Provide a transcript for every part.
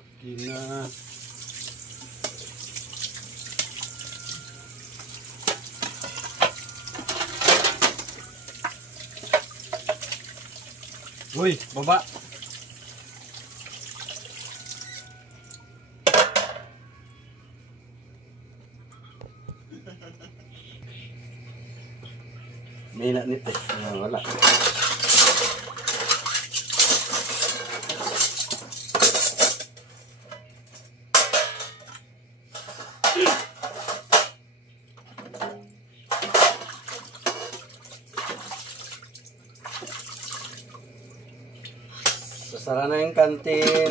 Laki na. Uy, baba. May inanit eh. Wala. Sasara na yung kantin.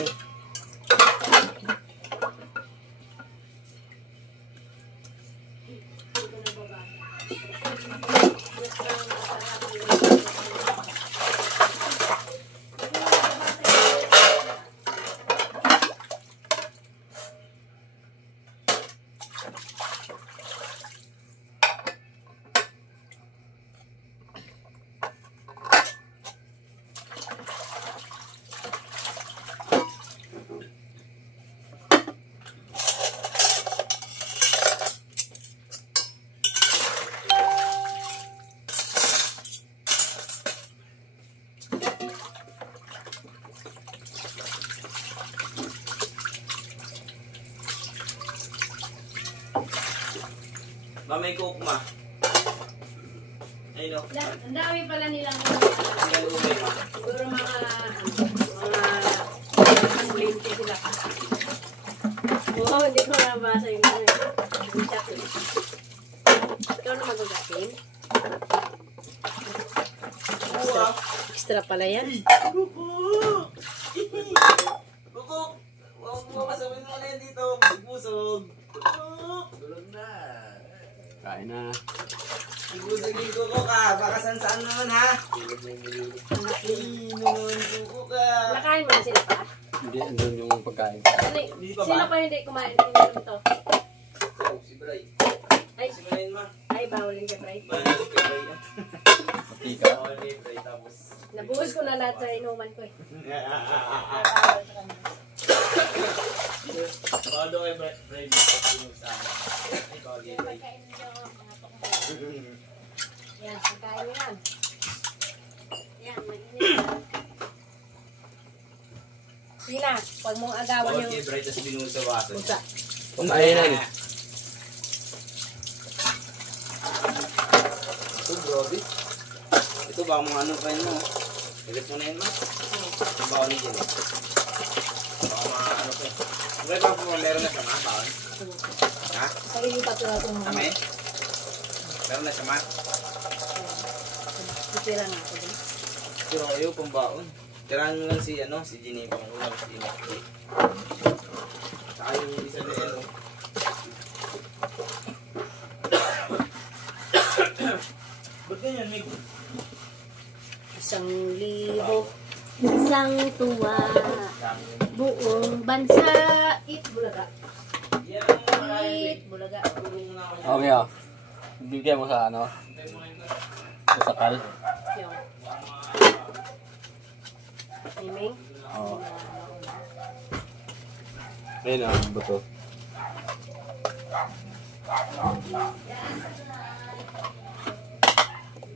May cook ma. Ayun o. Ang dami pala nilang Galumay ma. siguro mga 20 sila. Oo, hindi ko nabasa yung ikaw na magugatin. Extra pala yan. Kuko! Kuko! Huwag mo kasabin mo na yan dito. Magbusog. Kuko! Tulog na. Kain na. Ibusagin kuko ka. Baka saan naman ha. Ay, naman kuko ka. Nakain mo na sila pa? Hindi, andun yung pagkain. Sino pa hindi kumain? Hindi ito. Si Bray. Ay, Si Marin ma. ay bawalin ka, Bray. Bawal si Bray. Matika. Bawal ni Bray tapos. Nabuhos ko na lahat sa inuman ko eh. Bawal daw kay Bray. Sa amin. Ay, bawal kay Bray. Yan, pagkain mo yan. Yan, mainit. Sige na, huwag mong agawan Bawal yung kay Bray tapos binusawasan niya. pusa. Pagkain. Ito, grabe. Ito ba mga ano pa yun mo? Hilit mo na yun, ma? Ito ba ni dyan eh? Baka mga ano pa yun. Bray, baka po meron na siya, ma? Baon? Ha? Sarili pa ito itong Kami? Meron na siya, ma? Titira nga ako din. Pero ayaw pang baon. Tirahan mo lang si, ano, si Ginny pang ulam, si Ginny. Saka yung isa na yan, oh. Ba't ganyan, Mig? 1,000, isang tuwa, buong bansa, it bulaga. Yan ang mga It bulaga. tulong na ako niya. Oh, Mia. Bigyan mo sa ano? Sa sakal. Yung. Timing. Oo. Ayun ah, buto.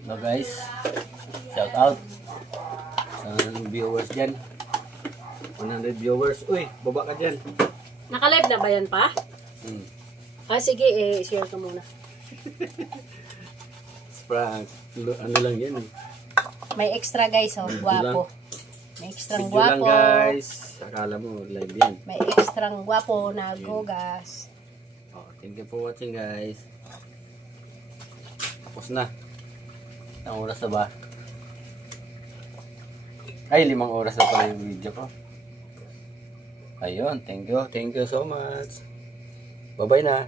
No guys, shout out sa viewers dyan. 100 viewers. Uy, baba ka dyan. Naka-live na ba yan pa? Ah, sige, share ka muna. Prank. Ano lang yan eh. May extra guys, oh, guwapo. May extrang Video lang guwapo. guys. Akala mo live yan. May extrang guwapo na gogas. Oh, thank you for watching guys. Tapos na. Ang oras na ba? Ay, 5 oras na pala yung video ko. Ayun, thank you so much. Bye-bye na.